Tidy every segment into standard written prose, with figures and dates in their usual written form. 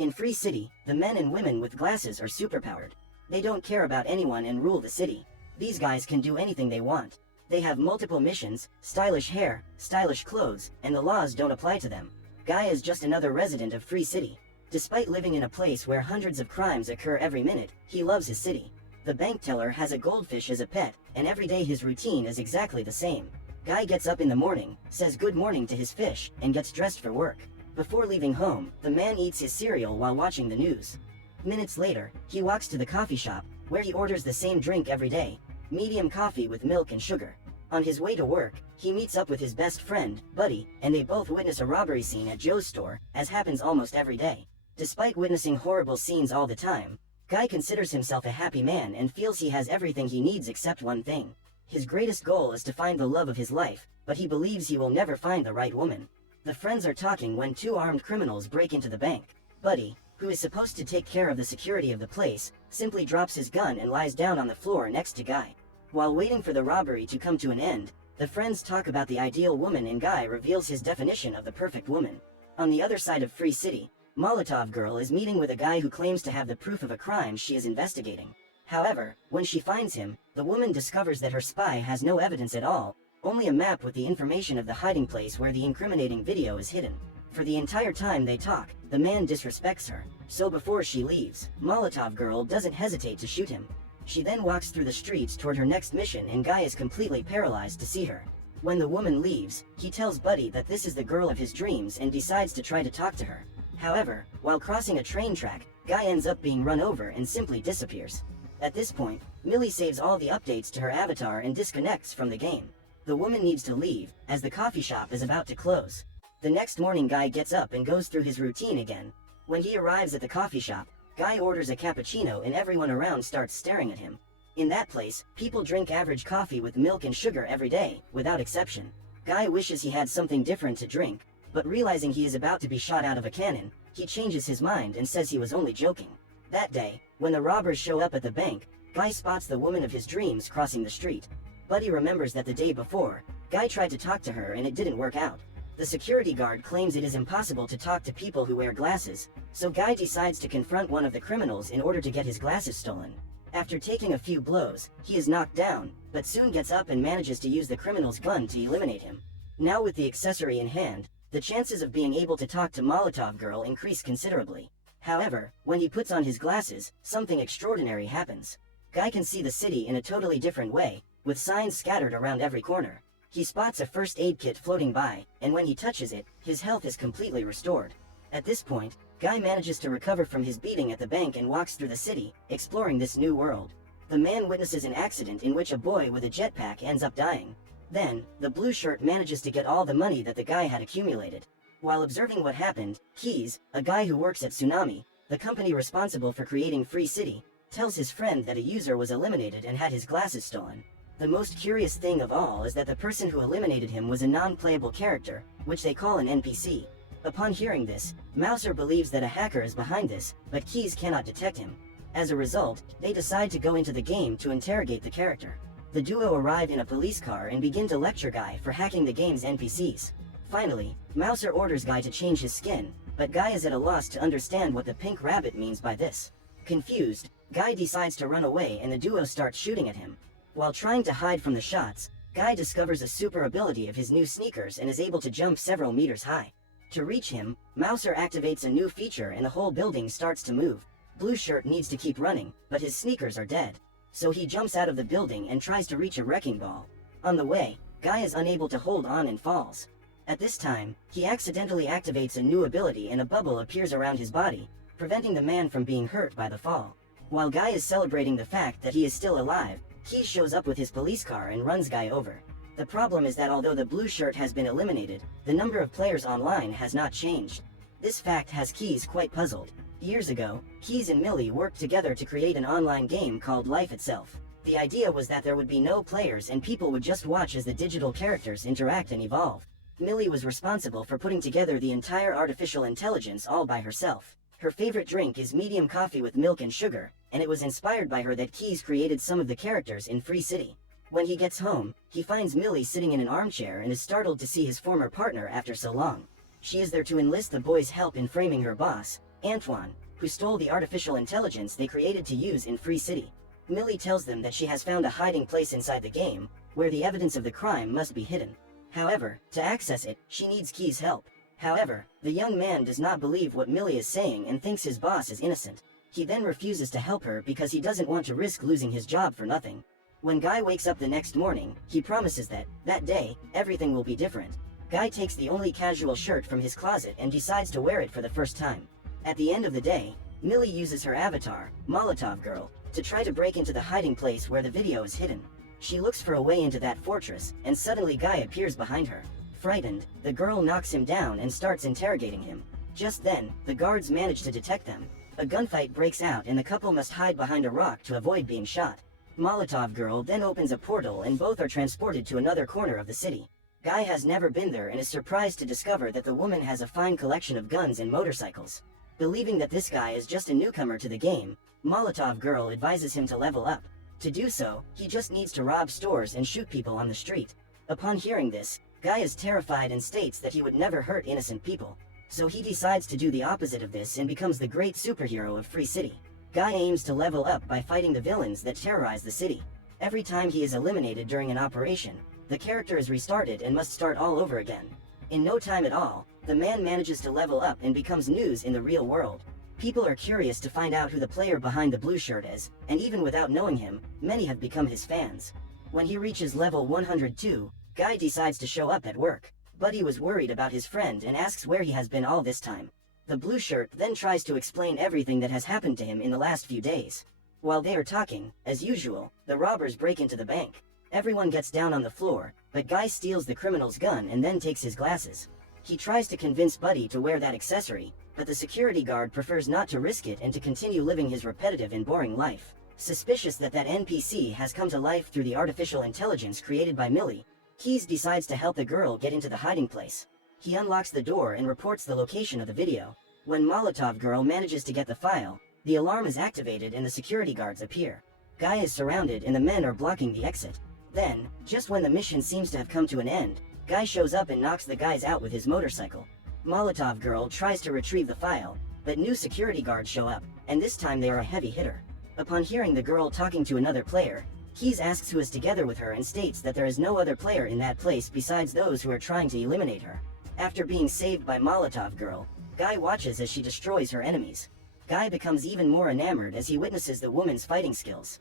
In Free City, the men and women with glasses are superpowered. They don't care about anyone and rule the city. These guys can do anything they want. They have multiple missions, stylish hair, stylish clothes, and the laws don't apply to them. Guy is just another resident of Free City. Despite living in a place where hundreds of crimes occur every minute, he loves his city. The bank teller has a goldfish as a pet, and every day his routine is exactly the same. Guy gets up in the morning, says good morning to his fish, and gets dressed for work. Before leaving home, the man eats his cereal while watching the news. Minutes later, he walks to the coffee shop, where he orders the same drink every day, medium coffee with milk and sugar. On his way to work, he meets up with his best friend, Buddy, and they both witness a robbery scene at Joe's store, as happens almost every day. Despite witnessing horrible scenes all the time, Guy considers himself a happy man and feels he has everything he needs except one thing. His greatest goal is to find the love of his life, but he believes he will never find the right woman. The friends are talking when two armed criminals break into the bank. Buddy, who is supposed to take care of the security of the place, simply drops his gun and lies down on the floor next to Guy. While waiting for the robbery to come to an end, the friends talk about the ideal woman and Guy reveals his definition of the perfect woman. On the other side of Free City, Molotov Girl is meeting with a guy who claims to have the proof of a crime she is investigating. However, when she finds him, the woman discovers that her spy has no evidence at all, only a map with the information of the hiding place where the incriminating video is hidden. For the entire time they talk, the man disrespects her, so before she leaves, Molotov Girl doesn't hesitate to shoot him. She then walks through the streets toward her next mission and Guy is completely paralyzed to see her. When the woman leaves, he tells Buddy that this is the girl of his dreams and decides to try to talk to her. However, while crossing a train track, Guy ends up being run over and simply disappears. At this point, Millie saves all the updates to her avatar and disconnects from the game. The woman needs to leave, as the coffee shop is about to close. The next morning Guy gets up and goes through his routine again. When he arrives at the coffee shop, Guy orders a cappuccino and everyone around starts staring at him. In that place, people drink average coffee with milk and sugar every day, without exception. Guy wishes he had something different to drink, but realizing he is about to be shot out of a cannon, he changes his mind and says he was only joking. That day, when the robbers show up at the bank, Guy spots the woman of his dreams crossing the street. Buddy remembers that the day before, Guy tried to talk to her and it didn't work out. The security guard claims it is impossible to talk to people who wear glasses, so Guy decides to confront one of the criminals in order to get his glasses stolen. After taking a few blows, he is knocked down, but soon gets up and manages to use the criminal's gun to eliminate him. Now with the accessory in hand, the chances of being able to talk to Molotov Girl increase considerably. However, when he puts on his glasses, something extraordinary happens. Guy can see the city in a totally different way, with signs scattered around every corner. He spots a first aid kit floating by, and when he touches it, his health is completely restored. At this point, Guy manages to recover from his beating at the bank and walks through the city, exploring this new world. The man witnesses an accident in which a boy with a jetpack ends up dying. Then, the blue shirt manages to get all the money that the guy had accumulated. While observing what happened, Keys, a guy who works at Tsunami, the company responsible for creating Free City, tells his friend that a user was eliminated and had his glasses stolen. The most curious thing of all is that the person who eliminated him was a non-playable character, which they call an NPC. Upon hearing this, Mouser believes that a hacker is behind this, but Keys cannot detect him. As a result, they decide to go into the game to interrogate the character. The duo arrive in a police car and begin to lecture Guy for hacking the game's NPCs. Finally, Mouser orders Guy to change his skin, but Guy is at a loss to understand what the pink rabbit means by this. Confused, Guy decides to run away and the duo starts shooting at him. While trying to hide from the shots, Guy discovers a super ability of his new sneakers and is able to jump several meters high. To reach him, Mouser activates a new feature and the whole building starts to move. Blue Shirt needs to keep running, but his sneakers are dead. So he jumps out of the building and tries to reach a wrecking ball. On the way, Guy is unable to hold on and falls. At this time, he accidentally activates a new ability and a bubble appears around his body, preventing the man from being hurt by the fall. While Guy is celebrating the fact that he is still alive, Keys shows up with his police car and runs Guy over. The problem is that although the blue shirt has been eliminated, the number of players online has not changed. This fact has Keys quite puzzled. Years ago, Keys and Millie worked together to create an online game called Life Itself. The idea was that there would be no players and people would just watch as the digital characters interact and evolve. Millie was responsible for putting together the entire artificial intelligence all by herself. Her favorite drink is medium coffee with milk and sugar, and it was inspired by her that Keys created some of the characters in Free City. When he gets home, he finds Millie sitting in an armchair and is startled to see his former partner after so long. She is there to enlist the boy's help in framing her boss, Antoine, who stole the artificial intelligence they created to use in Free City. Millie tells them that she has found a hiding place inside the game, where the evidence of the crime must be hidden. However, to access it, she needs Key's help. However, the young man does not believe what Millie is saying and thinks his boss is innocent. He then refuses to help her because he doesn't want to risk losing his job for nothing. When Guy wakes up the next morning, he promises that day, everything will be different. Guy takes the only casual shirt from his closet and decides to wear it for the first time. At the end of the day, Millie uses her avatar, Molotov Girl, to try to break into the hiding place where the video is hidden. She looks for a way into that fortress, and suddenly Guy appears behind her. Frightened, the girl knocks him down and starts interrogating him. Just then, the guards manage to detect them. A gunfight breaks out and the couple must hide behind a rock to avoid being shot. Molotov Girl then opens a portal and both are transported to another corner of the city. Guy has never been there and is surprised to discover that the woman has a fine collection of guns and motorcycles. Believing that this guy is just a newcomer to the game, Molotov Girl advises him to level up. To do so, he just needs to rob stores and shoot people on the street. Upon hearing this, Guy is terrified and states that he would never hurt innocent people. So he decides to do the opposite of this and becomes the great superhero of Free City. Guy aims to level up by fighting the villains that terrorize the city. Every time he is eliminated during an operation, the character is restarted and must start all over again. In no time at all, the man manages to level up and becomes news in the real world. People are curious to find out who the player behind the blue shirt is, and even without knowing him, many have become his fans. When he reaches level 102, Guy decides to show up at work. Buddy was worried about his friend and asks where he has been all this time. The blue shirt then tries to explain everything that has happened to him in the last few days. While they are talking, as usual, the robbers break into the bank. Everyone gets down on the floor, but Guy steals the criminal's gun and then takes his glasses. He tries to convince Buddy to wear that accessory, but the security guard prefers not to risk it and to continue living his repetitive and boring life. Suspicious that NPC has come to life through the artificial intelligence created by Millie, Keys decides to help the girl get into the hiding place. He unlocks the door and reports the location of the video. When Molotov Girl manages to get the file, the alarm is activated and the security guards appear. Guy is surrounded and the men are blocking the exit. Then, just when the mission seems to have come to an end, Guy shows up and knocks the guys out with his motorcycle. Molotov Girl tries to retrieve the file, but new security guards show up, and this time they are a heavy hitter. Upon hearing the girl talking to another player, Keys asks who is together with her and states that there is no other player in that place besides those who are trying to eliminate her. After being saved by Molotov Girl, Guy watches as she destroys her enemies. Guy becomes even more enamored as he witnesses the woman's fighting skills.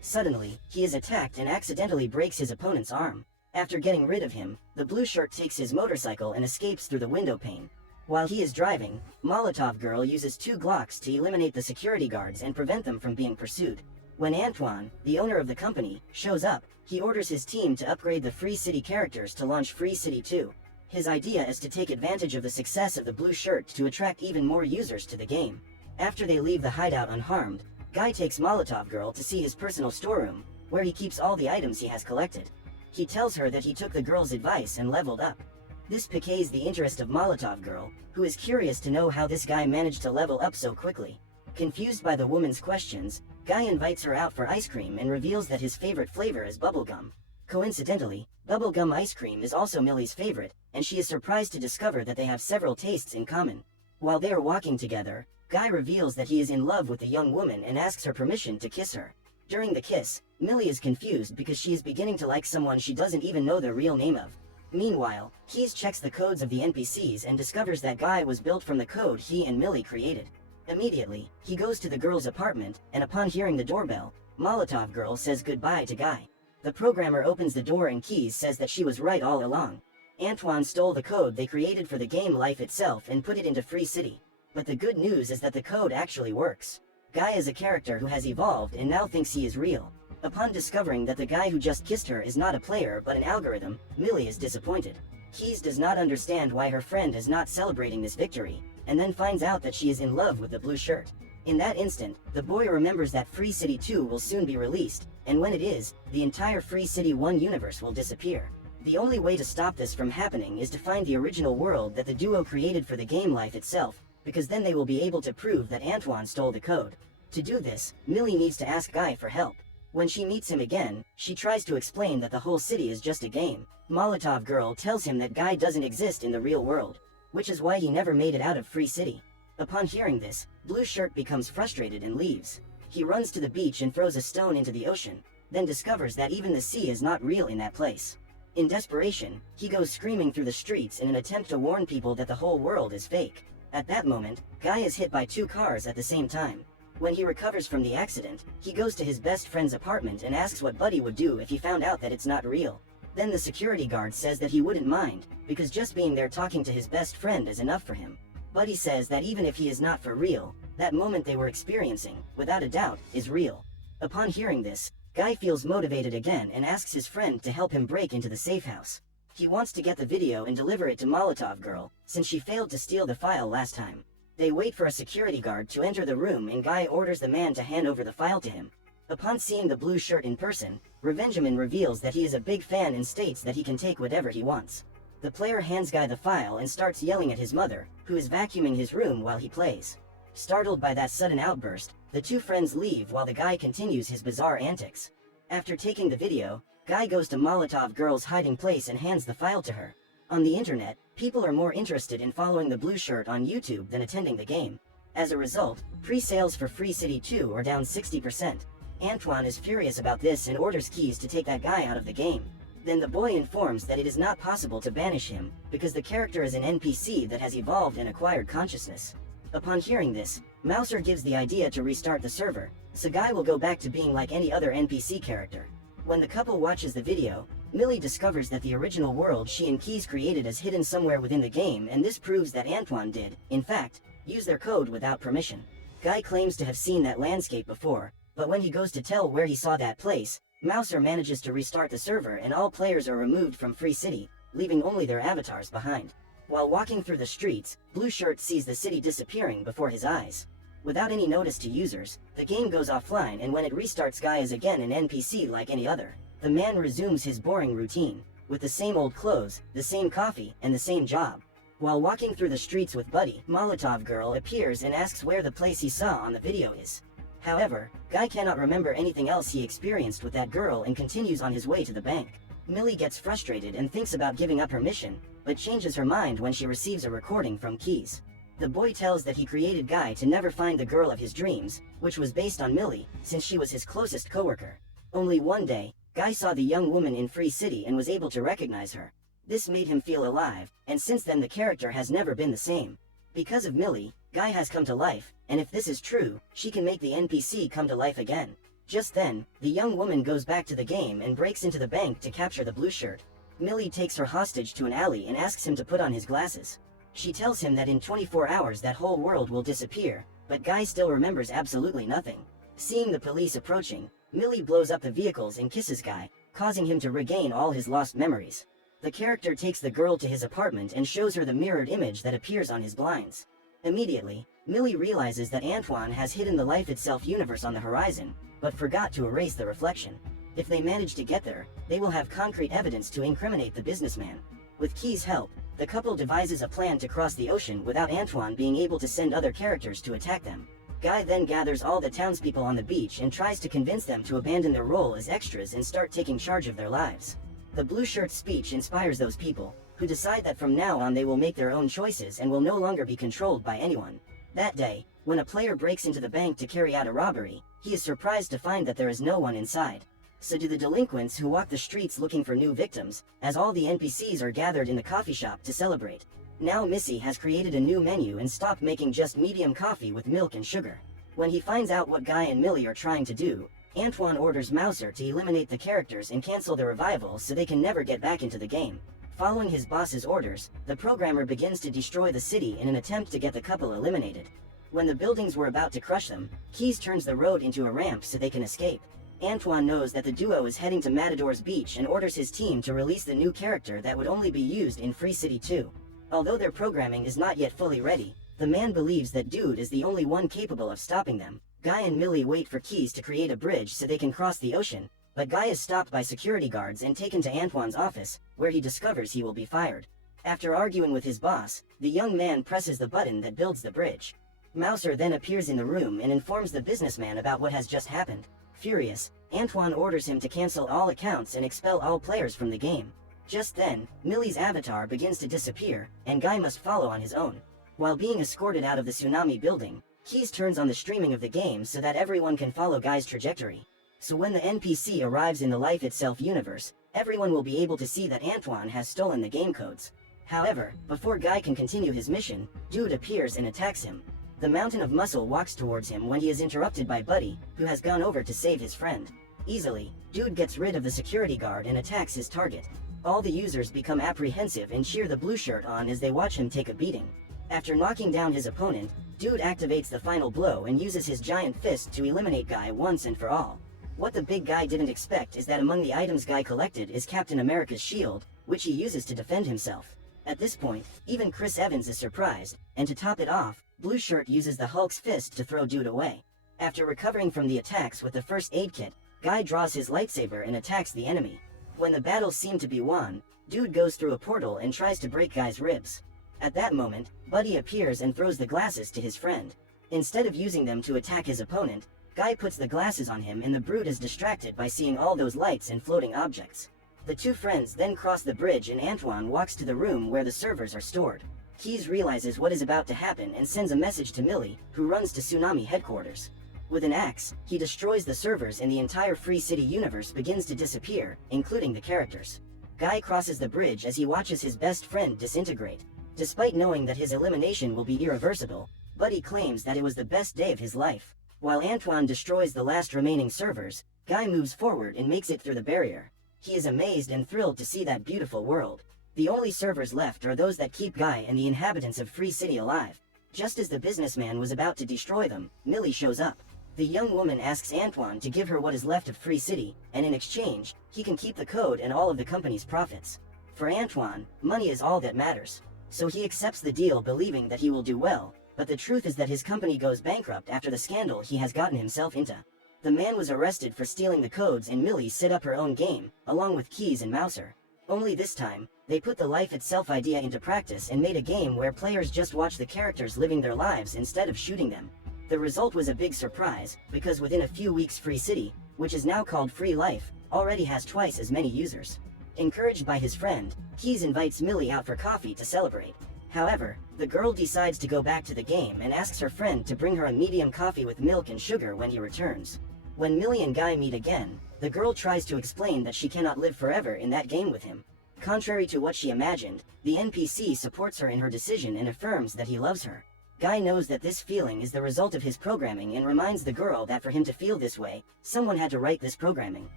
Suddenly, he is attacked and accidentally breaks his opponent's arm. After getting rid of him, the blue shirt takes his motorcycle and escapes through the window pane. While he is driving, Molotov Girl uses 2 Glocks to eliminate the security guards and prevent them from being pursued. When Antoine, the owner of the company, shows up, he orders his team to upgrade the Free City characters to launch Free City 2. His idea is to take advantage of the success of the blue shirt to attract even more users to the game. After they leave the hideout unharmed, Guy takes Molotov Girl to see his personal storeroom, where he keeps all the items he has collected. He tells her that he took the girl's advice and leveled up. This piques the interest of Molotov Girl, who is curious to know how this guy managed to level up so quickly. Confused by the woman's questions, Guy invites her out for ice cream and reveals that his favorite flavor is bubblegum. Coincidentally, bubblegum ice cream is also Millie's favorite, and she is surprised to discover that they have several tastes in common. While they are walking together, Guy reveals that he is in love with the young woman and asks her permission to kiss her. During the kiss, Millie is confused because she is beginning to like someone she doesn't even know the real name of. Meanwhile, Keys checks the codes of the NPCs and discovers that Guy was built from the code he and Millie created. Immediately, he goes to the girl's apartment, and upon hearing the doorbell, Molotov Girl says goodbye to Guy. The programmer opens the door and Keys says that she was right all along. Antoine stole the code they created for the game life itself and put it into Free City. But the good news is that the code actually works. Guy is a character who has evolved and now thinks he is real. Upon discovering that the guy who just kissed her is not a player but an algorithm, Millie is disappointed. Keys does not understand why her friend is not celebrating this victory, and then finds out that she is in love with the blue shirt. In that instant, the boy remembers that Free City 2 will soon be released, and when it is, the entire Free City 1 universe will disappear. The only way to stop this from happening is to find the original world that the duo created for the game life itself, because then they will be able to prove that Antoine stole the code. To do this, Millie needs to ask Guy for help. When she meets him again, she tries to explain that the whole city is just a game. Molotov Girl tells him that Guy doesn't exist in the real world, which is why he never made it out of Free City. Upon hearing this, Blue Shirt becomes frustrated and leaves. He runs to the beach and throws a stone into the ocean, then discovers that even the sea is not real in that place. In desperation, he goes screaming through the streets in an attempt to warn people that the whole world is fake. At that moment, Guy is hit by 2 cars at the same time. When he recovers from the accident, he goes to his best friend's apartment and asks what Buddy would do if he found out that it's not real. Then the security guard says that he wouldn't mind, because just being there talking to his best friend is enough for him. Buddy says that even if he is not for real, that moment they were experiencing, without a doubt, is real. Upon hearing this, Guy feels motivated again and asks his friend to help him break into the safe house. He wants to get the video and deliver it to Molotov Girl, since she failed to steal the file last time. They wait for a security guard to enter the room and Guy orders the man to hand over the file to him. Upon seeing the Blue Shirt in person, Revengeman reveals that he is a big fan and states that he can take whatever he wants. The player hands Guy the file and starts yelling at his mother, who is vacuuming his room while he plays. Startled by that sudden outburst, the 2 friends leave while the guy continues his bizarre antics. After taking the video, Guy goes to Molotov Girl's hiding place and hands the file to her. On the internet, people are more interested in following the Blue Shirt on YouTube than attending the game. As a result, pre-sales for Free City 2 are down 60%. Antoine is furious about this and orders Keys to take that guy out of the game. Then the boy informs that it is not possible to banish him, because the character is an NPC that has evolved and acquired consciousness. Upon hearing this, Mouser gives the idea to restart the server, so Guy will go back to being like any other NPC character. When the couple watches the video, Millie discovers that the original world she and Keys created is hidden somewhere within the game, and this proves that Antoine did, in fact, use their code without permission. Guy claims to have seen that landscape before, but when he goes to tell where he saw that place, Mouser manages to restart the server and all players are removed from Free City, leaving only their avatars behind. While walking through the streets, Blue Shirt sees the city disappearing before his eyes. Without any notice to users, the game goes offline, and when it restarts, Guy is again an NPC like any other. The man resumes his boring routine, with the same old clothes, the same coffee, and the same job. While walking through the streets with Buddy, Molotov Girl appears and asks where the place he saw on the video is. However, Guy cannot remember anything else he experienced with that girl and continues on his way to the bank. Millie gets frustrated and thinks about giving up her mission, but changes her mind when she receives a recording from Keys. The boy tells that he created Guy to never find the girl of his dreams, which was based on Millie, since she was his closest coworker. Only one day, Guy saw the young woman in Free City and was able to recognize her. This made him feel alive, and since then the character has never been the same. Because of Millie, Guy has come to life, and if this is true, she can make the NPC come to life again. Just then, the young woman goes back to the game and breaks into the bank to capture the Blue Shirt. Millie takes her hostage to an alley and asks him to put on his glasses. She tells him that in 24 hours that whole world will disappear, but Guy still remembers absolutely nothing. Seeing the police approaching, Millie blows up the vehicles and kisses Guy, causing him to regain all his lost memories. The character takes the girl to his apartment and shows her the mirrored image that appears on his blinds. Immediately, Millie realizes that Antoine has hidden the Life Itself universe on the horizon, but forgot to erase the reflection. If they manage to get there, they will have concrete evidence to incriminate the businessman. With Key's help, the couple devises a plan to cross the ocean without Antoine being able to send other characters to attack them. Guy then gathers all the townspeople on the beach and tries to convince them to abandon their role as extras and start taking charge of their lives. The Blue Shirt's speech inspires those people, who decide that from now on they will make their own choices and will no longer be controlled by anyone. That day, when a player breaks into the bank to carry out a robbery, he is surprised to find that there is no one inside. So do the delinquents who walk the streets looking for new victims, as all the NPCs are gathered in the coffee shop to celebrate. Now Missy has created a new menu and stopped making just medium coffee with milk and sugar. When he finds out what Guy and Millie are trying to do, Antoine orders Mouser to eliminate the characters and cancel the revival so they can never get back into the game. Following his boss's orders, the programmer begins to destroy the city in an attempt to get the couple eliminated. When the buildings were about to crush them, Keys turns the road into a ramp so they can escape. Antoine knows that the duo is heading to Matador's Beach and orders his team to release the new character that would only be used in Free City 2. Although their programming is not yet fully ready, the man believes that Dude is the only one capable of stopping them. Guy and Millie wait for Keys to create a bridge so they can cross the ocean, but Guy is stopped by security guards and taken to Antoine's office, where he discovers he will be fired. After arguing with his boss, the young man presses the button that builds the bridge. Mouser then appears in the room and informs the businessman about what has just happened. Furious, Antoine orders him to cancel all accounts and expel all players from the game. Just then, Millie's avatar begins to disappear, and Guy must follow on his own. While being escorted out of the tsunami building, Keys turns on the streaming of the game so that everyone can follow Guy's trajectory. So when the NPC arrives in the Life Itself universe, everyone will be able to see that Antoine has stolen the game codes. However, before Guy can continue his mission, Dude appears and attacks him. The Mountain of Muscle walks towards him when he is interrupted by Buddy, who has gone over to save his friend. Easily, Dude gets rid of the security guard and attacks his target. All the users become apprehensive and cheer the blue shirt on as they watch him take a beating. After knocking down his opponent, Dude activates the final blow and uses his giant fist to eliminate Guy once and for all. What the big guy didn't expect is that among the items Guy collected is Captain America's shield, which he uses to defend himself. At this point, even Chris Evans is surprised, and to top it off, Blue Shirt uses the Hulk's fist to throw Dude away. After recovering from the attacks with the first aid kit, Guy draws his lightsaber and attacks the enemy. When the battle seemed to be won, Dude goes through a portal and tries to break Guy's ribs. At that moment, Buddy appears and throws the glasses to his friend. Instead of using them to attack his opponent, Guy puts the glasses on him and the Brute is distracted by seeing all those lights and floating objects. The two friends then cross the bridge and Antoine walks to the room where the servers are stored. Keys realizes what is about to happen and sends a message to Millie, who runs to Tsunami headquarters. With an axe, he destroys the servers and the entire Free City universe begins to disappear, including the characters. Guy crosses the bridge as he watches his best friend disintegrate. Despite knowing that his elimination will be irreversible, Buddy claims that it was the best day of his life. While Antoine destroys the last remaining servers, Guy moves forward and makes it through the barrier. He is amazed and thrilled to see that beautiful world. The only servers left are those that keep Guy and the inhabitants of Free City alive. Just as the businessman was about to destroy them, Millie shows up. The young woman asks Antoine to give her what is left of Free City, and in exchange, he can keep the code and all of the company's profits. For Antoine, money is all that matters. So he accepts the deal believing that he will do well, but the truth is that his company goes bankrupt after the scandal he has gotten himself into. The man was arrested for stealing the codes and Millie set up her own game, along with Keys and Mouser. Only this time, they put the Life Itself idea into practice and made a game where players just watch the characters living their lives instead of shooting them. The result was a big surprise, because within a few weeks Free City, which is now called Free Life, already has twice as many users. Encouraged by his friend, Keys invites Millie out for coffee to celebrate. However, the girl decides to go back to the game and asks her friend to bring her a medium coffee with milk and sugar when he returns. When Millie and Guy meet again, the girl tries to explain that she cannot live forever in that game with him. Contrary to what she imagined, the NPC supports her in her decision and affirms that he loves her. Guy knows that this feeling is the result of his programming and reminds the girl that for him to feel this way, someone had to write this programming.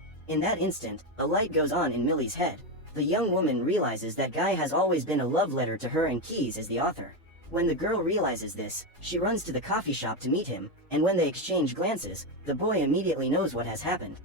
In that instant, a light goes on in Millie's head. The young woman realizes that Guy has always been a love letter to her and Keys as the author. When the girl realizes this, she runs to the coffee shop to meet him, and when they exchange glances, the boy immediately knows what has happened.